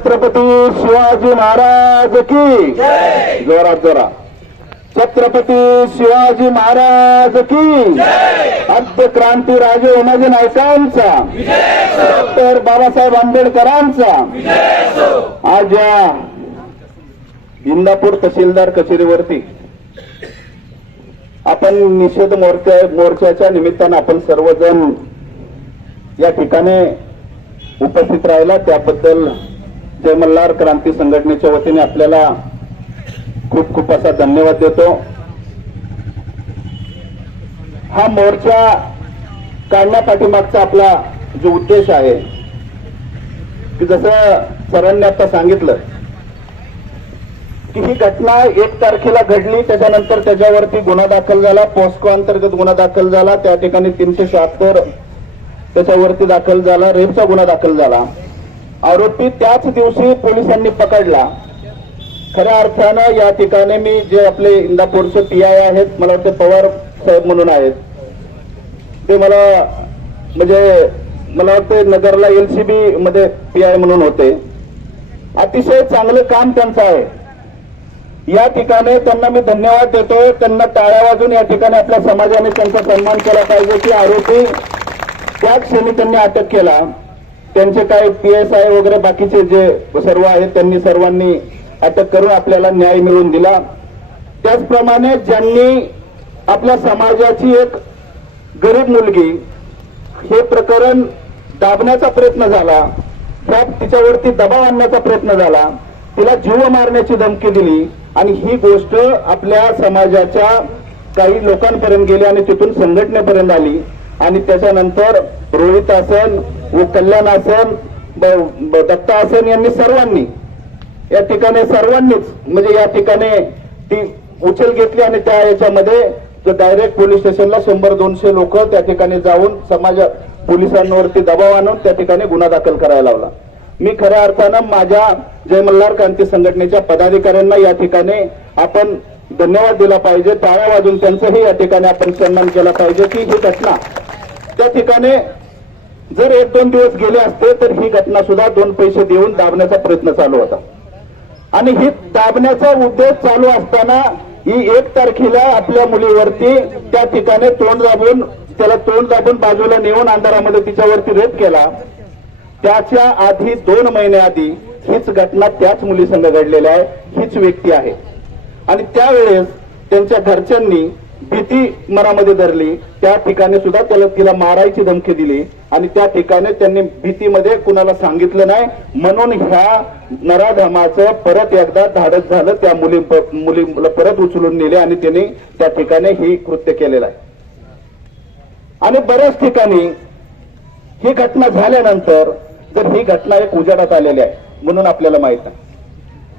छत्रपती शिवाजी महाराज की जोरात जोरात. छत्रपती शिवाजी महाराज की. आद्य क्रांती राजे उमाजी नायकांचा. डॉक्टर बाबासाहेब आंबेडकरांचा. आज या इंदापूर तहसीलदार कचेरीवरती आपण निषेध मोर्चाच्या निमित्तानं आपण सर्वजण या ठिकाणी उपस्थित राहिला त्याबद्दल जय मल्हार क्रांती संघटनेच्या वतीने आपल्याला खूप खूप असा धन्यवाद देतो. हा मोर्चा काढण्यापाठीमागचा आपला जो उद्देश आहे की जसं सरांनी आता सांगितलं की ही घटना 1 तारखेला घडली, त्याच्यानंतर त्याच्यावरती गुन्हा दाखल झाला, पॉस्को अंतर्गत गुन्हा दाखल झाला, त्या ठिकाणी 376 त्याच्यावरती दाखल झाला, रेपचा गुन्हा दाखल झाला. आरोपी त्याच दिवशी पोलिसांनी पकडला. खऱ्या अर्थानं या ठिकाणी मी जे आपले इंदापूरचे PI आहेत, मला वाटतं पवार साहेब म्हणून आहेत, ते मला वाटतं नगरला LCB मध्ये PI म्हणून होते. अतिशय चांगलं काम त्यांचं आहे. या ठिकाणी त्यांना मी धन्यवाद देतो. त्यांना टाळ्या वाजून या ठिकाणी आपल्या समाजाने त्यांचा सन्मान केला पाहिजे की आरोपी त्याच क्षणी त्यांनी अटक केला. त्यांचे काय PSI वगैरे बाकीचे जे सर्व आहेत त्यांनी सर्वांनी अटक करून आपल्याला न्याय मिळवून दिला. त्याचप्रमाणे ज्यांनी आपल्या समाजाची एक गरीब मुलगी हे प्रकरण दाबण्याचा प्रयत्न झाला, तिच्यावरती दबाव आणण्याचा प्रयत्न झाला, तिला जीव मारण्याची धमकी दिली आणि ही गोष्ट आपल्या समाजाच्या काही लोकांपर्यंत गेली आणि तिथून संघटनेपर्यंत आली आणि त्याच्यानंतर रोहित आसन व कल्याण आसन दत्ता आसन यांनी सर्वांनी या ठिकाणी सर्वांनीच या ठिकाणी ती उचल घेतली आणि त्या याच्यामध्ये डायरेक्ट पोलीस स्टेशनला 100-200 लोक त्या ठिकाणी जाऊन पोलिसांवरती दबाव आणून त्या ठिकाणी गुन्हा दाखल करायला लावला. मी खऱ्या अर्थानं माझ्या जय मल्हार क्रांती संघटनेच्या पदाधिकाऱ्यांना या ठिकाणी आपण धन्यवाद दिला पाहिजे. टाळ्या वाजून त्यांचाही या ठिकाणी आपण सन्मान केला पाहिजे की ही घटना त्या ठिकाणी जर 1-2 दिवस गेले असते तर ही घटना सुद्धा 2 पैसे देऊन दाबण्याचा प्रयत्न चालू होता आणि ही दाबण्याचा उद्देश चालू असताना ही 1 तारखेला आपल्या मुलीवरती त्या ठिकाणी त्याला तोंड दाबून बाजूला नेऊन अंधारामध्ये तिच्यावरती रेप केला. त्याच्या आधी 2 महिने आधी हीच घटना त्याच मुलीसंग घडलेली आहे, हीच व्यक्ती आहे आणि त्यावेळेस त्यांच्या घरच्यांनी भीती मनामध्ये धरली. त्या ठिकाणी सुद्धा तिला मारायची धमकी दिली आणि त्या ठिकाणी त्यांनी भीतीमध्ये कुणाला सांगितलं नाही म्हणून ह्या नराधमाचं परत एकदा धाडस झालं. त्या मुलीला परत उचलून नेले आणि त्यांनी त्या ठिकाणी ही कृत्य केलेलं आहे. आणि बऱ्याच ठिकाणी ही घटना झाल्यानंतर तर ही घटना एक उजेडात आलेली आहे म्हणून आपल्याला माहित आहे.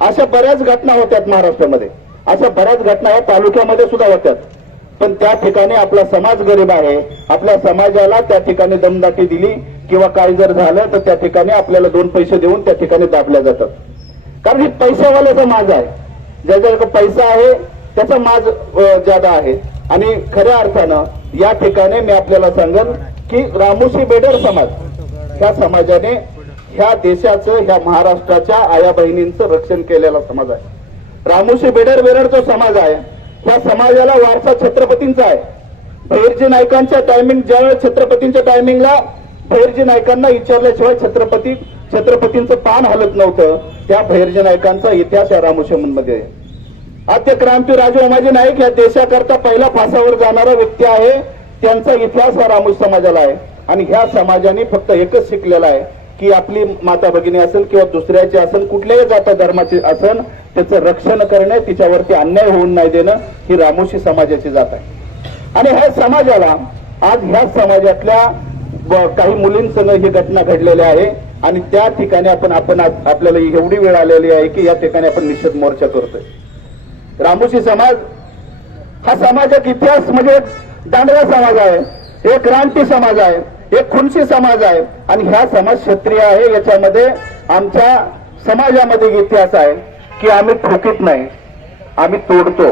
अशा बऱ्याच घटना होत्यात महाराष्ट्रामध्ये, अशा बऱ्याच घटना या तालुक्यामध्ये सुद्धा होत्यात. पण त्या ठिकाणी आपला समाज गरीब आहे, आपल्या समाजाला त्या ठिकाणी दमदाटी दिली किंवा काय जर झालं तर त्या ठिकाणी आपल्याला 2 पैसे देऊन त्या ठिकाणी दाबल्या जातात. कारण ही पैशावाल्याचा माज आहे, ज्याच्याकडे पैसा आहे त्याचा माज ज्यादा आहे. आणि खऱ्या अर्थानं या ठिकाणी मी आपल्याला सांगेन की रामोशी बेडर समाज ह्या समाजाने ह्या देशाचं ह्या महाराष्ट्राच्या आया बहिणींचं रक्षण केलेला समाज आहे. रामोशी बेडर जो समाज आहे ह्या समाजाला वारसा छत्रपतींचा आहे. भैरजी नायकांच्या ज्यावेळेस छत्रपतींच्या टायमिंगला भैरजी नायकांना विचारल्याशिवाय छत्रपतींचं पान हलत नव्हतं. त्या भैरजी नायकांचा इतिहास या रामोशीमध्ये आहे. आद्य क्रांती राजे उमाजी नाईक या देशाकरता पहिला फासावर जाणारा व्यक्ती आहे, त्यांचा इतिहास हा रामोशी समाजाला आहे. आणि ह्या समाजाने फक्त एकच शिकलेला आहे की आपली माता भगिनी असेल किंवा दुसऱ्याची असेल कुठल्याही जाता धर्माची असेल त्याचं रक्षण करणे, तिच्यावरती अन्याय होऊन नाही देणं ही रामोशी समाजाची जात आहे. आणि ह्या समाजाला आज ह्या समाजातल्या काही मुलींसंग ही घटना घडलेली आहे आणि त्या ठिकाणी आपण आपल्याला एवढी वेळ आलेली आहे की या ठिकाणी आपण निषेध मोर्चा करतोय. रामोशी समाज हा समाज एक इतिहास दांडगा समाज आहे, एक क्रांती समाज आहे, एक खुनशी समाज आहे आणि ह्या समाज क्षत्रिय आहे. याच्यामध्ये आमच्या समाजामध्ये इतिहास आहे की आम्ही ठोकीत नाही, आम्ही तोडतो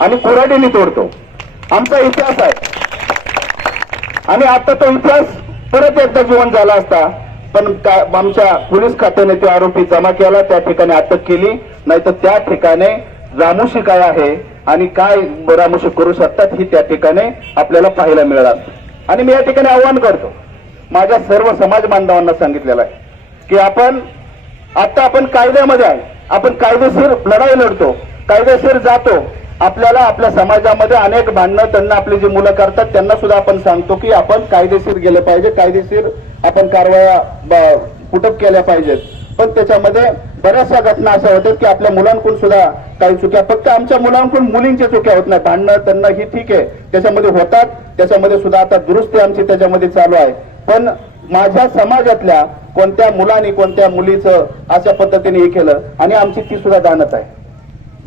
आणि कुऱ्हाडीने तोडतो. आमचा इतिहास आहे आणि आता तो इतिहास परत एकदा जिवंत झाला असता पण आमच्या पोलीस खात्याने तो आरोपी जमा केला, त्या ठिकाणी अटक केली. नाही तर त्या ठिकाणी रामोशी काय आहे आणि काय रामोशी करू शकतात ही त्या ठिकाणी आपल्याला पाहायला मिळणार. आणि मी या ठिकाणी आव्हान करतो, माझ्या सर्व समाज बांधवांना सांगितलेलं आहे की आपण कायद्यामध्ये आहे, आपण कायदेशीर लढाई लढतो, कायदेशीर जातो. आपल्याला आपल्या समाजामध्ये अनेक भांडणं त्यांना आपली जी मुलं करतात त्यांना सुद्धा आपण सांगतो की आपण कायदेशीर गेलं पाहिजे, कायदेशीर आपण कारवाया पुटप केल्या पाहिजेत. पण त्याच्यामध्ये बऱ्याचशा घटना अशा होतात की आपल्या मुलांकडून सुद्धा काही चुक्या, फक्त आमच्या मुलांकडून मुलींच्या चुक्या होत नाही. भांडणं त्यांना ही ठीक आहे, त्याच्यामध्ये होतात, त्याच्यामध्ये सुद्धा आता दुरुस्ती आमची त्याच्यामध्ये चालू आहे. पण माझ्या समाजातल्या कोणत्या मुलांनी कोणत्या मुलीचं अशा पद्धतीने हे केलं आणि आमची ती सुद्धा दानत आहे.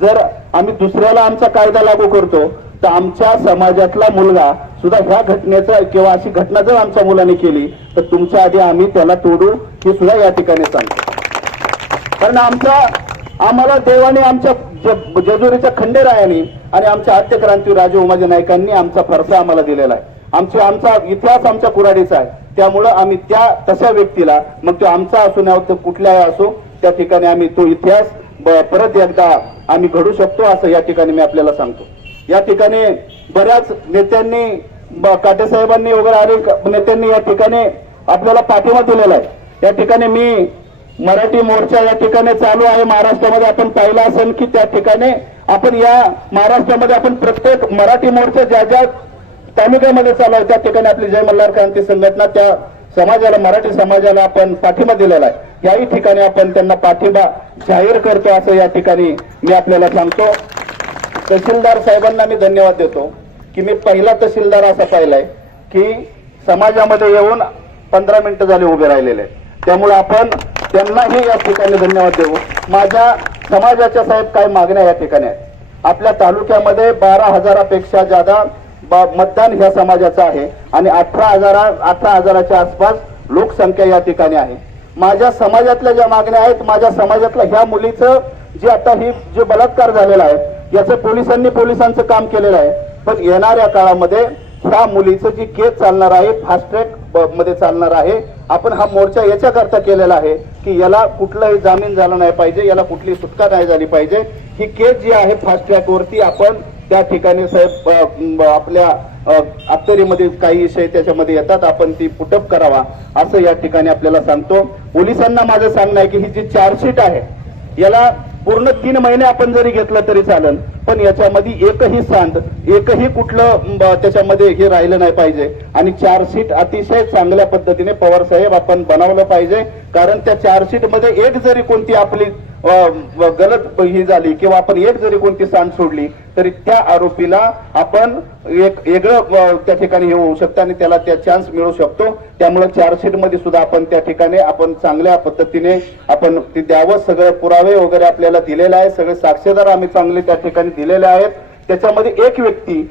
जर आम्ही दुसऱ्याला आमचा कायदा लागू करतो तर आमच्या समाजातला मुलगा सुद्धा ह्या घटनेचं किंवा अशी घटना जर आमच्या मुलाने केली तर तुमच्या आधी आम्ही त्याला तोडू हे सुद्धा या ठिकाणी सांगतो. कारण आम्हाला देवाने आमच्या जेजुरीच्या खंडेरायाने आणि आमच्या आद्य क्रांती राजे उमाजी नाईकांनी आमचा फरसा आम्हाला दिलेला आहे. आमचा इतिहास आमच्या कुऱ्हाडीचा आहे. त्यामुळं आम्ही त्या तशा व्यक्तीला, मग तो आमचा असो नाही कुठल्याही असो, त्या ठिकाणी आम्ही तो इतिहास परत एकदा आम्ही घडू शकतो असं या ठिकाणी मी आपल्याला सांगतो. या ठिकाणी बऱ्याच नेत्यांनी, काटे साहेबांनी वगैरे अनेक नेत्यांनी या ठिकाणी आपल्याला पाठिंबा दिलेला आहे. या ठिकाणी मी मराठी मोर्चा या ठिकाणी चालू आहे महाराष्ट्रामध्ये. आपण पाहिलं असेल की त्या ठिकाणी आपण या महाराष्ट्रामध्ये आपण प्रत्येक मराठी मोर्चा ज्या ज्या तालुक्यामध्ये चालू आहे त्या ठिकाणी आपली जय मल्हार क्रांती संघटना त्या समाजाला, मराठी समाजाला आपण पाठिंबा दिलेला आहे. याही ठिकाणी आपण त्यांना पाठिंबा जाहीर करतो असं या ठिकाणी मी आपल्याला सांगतो. तहसीलदार साहेबांना मी धन्यवाद देतो की मी पहिला तहसीलदार असा पाहिलाय की समाजामध्ये येऊन 15 मिनिटं झाले उभे राहिलेले. त्यामुळे आपण त्यांनाही या ठिकाणी धन्यवाद देऊ. माझ्या समाजाच्या साहेब काय मागण्या या ठिकाणी आहेत. आपल्या तालुक्यामध्ये 12,000पेक्षा जादा मतदान ह्या समाजाचं आहे आणि 18,000च्या आसपास लोकसंख्या या ठिकाणी आहे. माझ्या समाजातल्या ज्या मागण्या आहेत, माझ्या समाजातल्या ह्या मुलीचं जे आता ही जे बलात्कार झालेला आहे याचं पोलिसांचं काम केलेलं आहे. पण येणाऱ्या काळामध्ये ह्या मुलीचं जी केस चालणार आहे, फास्ट ट्रॅक मध्ये चालणार आहे. आपण हा मोर्चा याच्याकरता केलेला आहे की याला कुठलाही जामीन झाला नाही पाहिजे, याला कुठली सुटका नाही झाली पाहिजे. ही केस जी आहे फास्ट ट्रॅक वरती आपण त्या ठिकाणी साहेब आपल्या अखत्यारीमध्ये काही विषय त्याच्यामध्ये येतात, आपण ती पुटअप करावा असं या ठिकाणी आपल्याला सांगतो. पोलिसांना माझं सांगणं आहे की ही जी चार्जशीट आहे याला पूर्ण 3 महिने आपण जरी घेतलं तरी चालेल, पण याच्यामध्ये एकही सांड, एकही कुठलं त्याच्यामध्ये हे राहिलं नाही पाहिजे. आणि चार्जशीट अतिशय चांगल्या पद्धतीने पवार साहेब आपण बनवलं पाहिजे. कारण त्या चार्जशीट मध्ये एक जरी कोणती आपली गलत ही झाली किंवा आपण एक जरी कोणती सांड सोडली तरी त्या आरोपीला आपण एक वेगळं त्या ठिकाणी हे होऊ शकतं आणि त्याला त्या चान्स मिळू शकतो. त्यामुळे चार्जशीट मध्ये सुद्धा आपण त्या ठिकाणी आपण चांगल्या पद्धतीने आपण ते द्यावं. सगळे पुरावे वगैरे आपल्याला दिलेले आहे, सगळे साक्षीदार आम्ही चांगले त्या ठिकाणी दिलेले आहेत. त्याच्यामध्ये एक व्यक्ती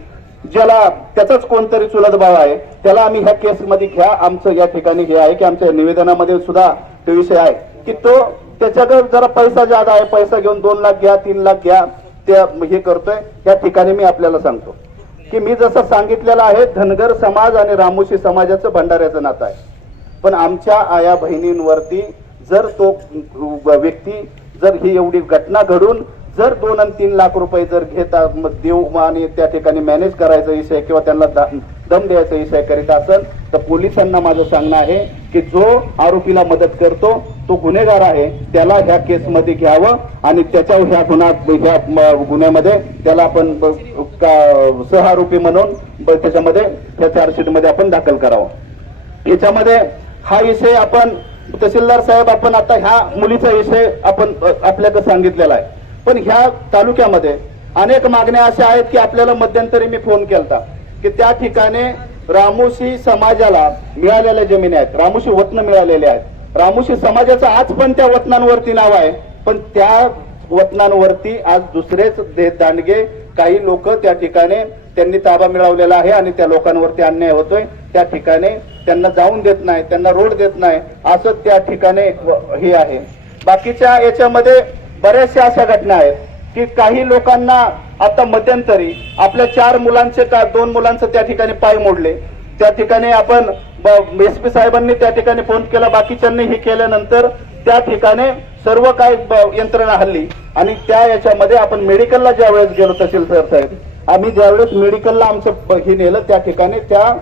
ज्याला त्याचाच कोणतरी चुलत भाव आहे त्याला आम्ही ह्या केसमध्ये घ्या. आमचं या ठिकाणी हे आहे की आमच्या निवेदनामध्ये सुद्धा तो विषय आहे की तो त्याच्याकडे जरा पैसा जादा आहे, पैसा घेऊन 2 लाख घ्या, 3 लाख घ्या, ते हे करतोय. या ठिकाणी मी आपल्याला सांगतो की मी जसं सांगितलेलं आहे धनगर समाज आणि रामोशी समाजाचं भंडाऱ्याचं नातं आहे. पण आमच्या आया बहिणींवरती जर तो व्यक्ती जर ही एवढी घटना घडून जर 2 आणि 3 लाख रुपये जर घेता देऊ आणि त्या ठिकाणी मॅनेज करायचा विषय किंवा त्यांना दम द्यायचा विषय करीत असेल तर पोलिसांना माझं सांगणं आहे की जो आरोपीला मदत करतो तो गुन्हेगार आहे, त्याला ह्या केसमध्ये घ्यावं आणि त्याच्या ह्या गुन्ह्यामध्ये त्याला आपण सहआरोपी म्हणून त्याच्यामध्ये त्या चार्जशीट मध्ये आपण दाखल करावं. याच्यामध्ये हा विषय आपण तहसीलदार साहेब आपण आता ह्या मुलीचा विषय आपण आपल्याकडे सांगितलेला आहे. पण ह्या तालुक्यामध्ये अनेक मागण्या अशा आहेत की आपल्याला मध्यंतरी मी फोन केलता की त्या ठिकाणी रामोशी समाजाला मिळालेल्या जमिनी आहेत, रामोशी वतन मिळालेले आहेत. रामोशी समाजाचं आज पण त्या वतनांवरती नाव आहे, पण त्या वतनांवरती आज दुसरेच दांडगे काही लोक त्या ठिकाणी त्यांनी ताबा मिळवलेला आहे आणि त्या लोकांवरती अन्याय होतोय. त्या ठिकाणी त्यांना जाऊन देत नाही, त्यांना रोड देत नाही, असं त्या ठिकाणी हे आहे. बाकीच्या याच्यामध्ये बऱ्याचशा अशा घटना आहेत की काही लोकांना आता मध्यंतरी आपल्या 4 मुलांचे 2 मुलांचं त्या ठिकाणी पाय मोडले. त्या ठिकाणी आपण SP साहेबांनी त्या ठिकाणी फोन केला, बाकीच्यांनी हे केल्यानंतर त्या ठिकाणी सर्व काही यंत्रणा हल्ली आणि त्या याच्यामध्ये आपण मेडिकलला ज्या वेळेस गेलो तहसीलदार साहेब, आम्ही ज्यावेळेस मेडिकलला आमचं हे नेलं त्या ठिकाणी त्या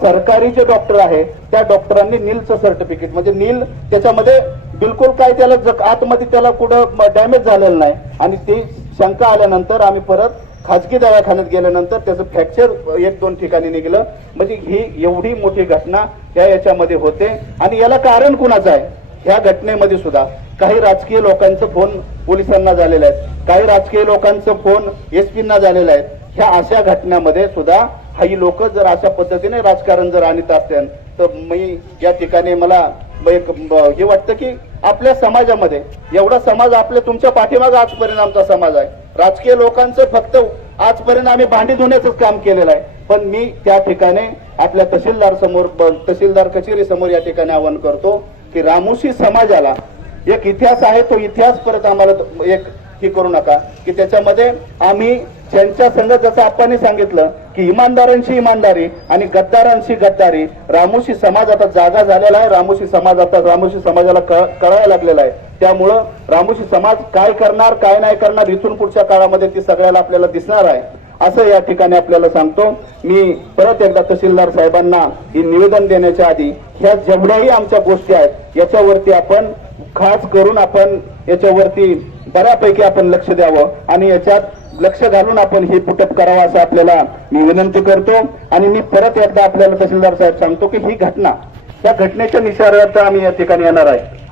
सरकारी जे डॉक्टर आहे त्या डॉक्टरांनी नीलचं सर्टिफिकेट म्हणजे नील त्याच्यामध्ये बिलकुल काय त्याला आतमध्ये त्याला कुठं डॅमेज झालेलं नाही आणि ती शंका आल्यानंतर आम्ही परत खाजगी दवाखान्यात गेल्यानंतर त्याचं फ्रॅक्चर 1-2 ठिकाणी निघलं. म्हणजे ही एवढी मोठी घटना याच्यामध्ये होते आणि याला कारण कुणाचं आहे? ह्या घटनेमध्ये सुद्धा काही राजकीय लोकांचं फोन पोलिसांना झालेले आहेत, काही राजकीय लोकांचं फोन SPंना झालेला आहे. ह्या अशा घटनांमध्ये सुद्धा ही लोक जर अशा पद्धतीने राजकारण जर आणत असतील तर मी या ठिकाणी मला एक हे वाटतं की आपल्या समाजामध्ये एवढा समाज आपल्या तुमच्या पाठीमागे आजपर्यंत आमचा समाज आहे. राजकीय लोकांचं फक्त आजपर्यंत आम्ही भांडी धुण्याचं काम केलेलं आहे. पण मी त्या ठिकाणी आपल्या तहसीलदार कचेरी समोर या ठिकाणी आवाहन करतो की रामोशी समाजाला एक इतिहास आहे, तो इतिहास परत आम्हाला एक हे करू नका की त्याच्यामध्ये आम्ही ज्यांच्या संघ जसं आपण सांगितलं की इमानदारांची इमानदारी आणि गद्दारांची गद्दारी. रामोशी समाज आता जागा झालेला आहे, रामोशी समाजाला कळायला लागलेला आहे. त्यामुळं रामोशी समाज काय करणार काय नाही करणार इथून पुढच्या काळामध्ये ती सगळ्याला आपल्याला दिसणार आहे असं या ठिकाणी आपल्याला सांगतो. मी परत एकदा तहसीलदार साहेबांना ही निवेदन देण्याच्या आधी ह्या जेवढ्याही आमच्या गोष्टी आहेत याच्यावरती आपण खास करून आपण याच्यावरती बऱ्यापैकी आपण लक्ष द्यावं आणि याच्यात लक्ष घालून आपण हे पुटअप करावं असं आपल्याला मी विनंती करतो. आणि मी परत एकदा आपल्याला तहसीलदार साहेब सांगतो की ही घटना त्या घटनेच्या निषेधार्थ आम्ही या ठिकाणी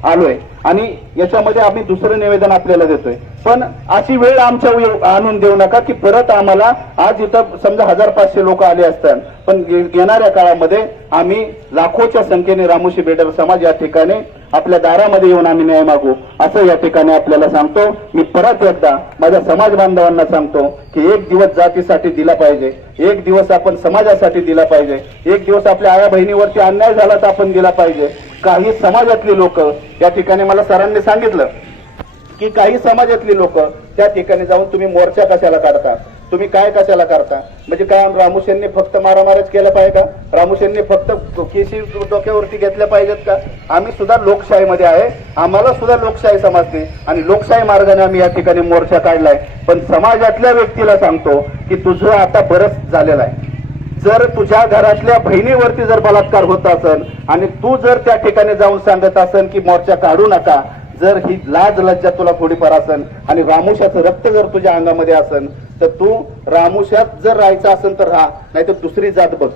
आलोय आणि याच्यामध्ये आम्ही दुसरं निवेदन आपल्याला देतोय. पण अशी वेळ आमच्या आणून देऊ नका की परत आम्हाला आज इथं समजा 1500 लोक आले असतात पण येणाऱ्या काळामध्ये आम्ही लाखोच्या संख्येने रामोशी बेडर समाज या ठिकाणी आपल्या दारामध्ये येऊन आम्ही न्याय मागू असं या ठिकाणी आपल्याला सांगतो. मी परत एकदा माझ्या समाज बांधवांना सांगतो की एक दिवस जातीसाठी दिला पाहिजे, एक दिवस आपण समाजासाठी दिला पाहिजे, एक दिवस आपल्या आया बहिणीवरती अन्याय झाला तर आपण दिला पाहिजे. काही समाजातली लोक या ठिकाणी मला सरांनी सांगितलं की काही समाजातली लोक त्या ठिकाणी जाऊन तुम्ही मोर्चा कशाला काढता, तुम्ही काय कशाला करता, म्हणजे काय रामोशींनी फक्त मारामारच केलं पाहिजे का, रामोशींनी फक्त केसी डोक्यावरती घेतल्या पाहिजेत का? आम्ही सुद्धा लोकशाहीमध्ये आहे, आम्हाला सुद्धा लोकशाही समजते आणि लोकशाही मार्गाने आम्ही या ठिकाणी मोर्चा काढलाय. पण समाजातल्या व्यक्तीला सांगतो की तुझं आता बरंच झालेलं आहे. जर तुझ्या घरातल्या बहिणीवरती जर बलात्कार होत असेल आणि तू जर त्या ठिकाणी जाऊन सांगत असेल की मोर्चा काढू नका, जर ही लाज लज्जा तुला थोडीफार असेल आणि रामुशाचं रक्त जर तुझ्या अंगामध्ये असेल तर तू रामुशात जर राहायचं असेल तर राहा, नाही तर दुसरी जात बघ.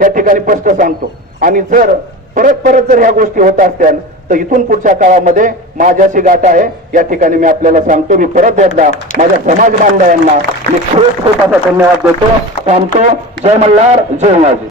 या ठिकाणी स्पष्ट सांगतो. आणि जर परत जर ह्या गोष्टी होत असत्या तर इथून पुढच्या काळामध्ये माझ्याशी गाठ आहे या ठिकाणी मी आपल्याला सांगतो. मी परत एकदा माझ्या समाज बांधवांना मी खूप असा धन्यवाद देतो. सांगतो जय मल्हार जय माजी.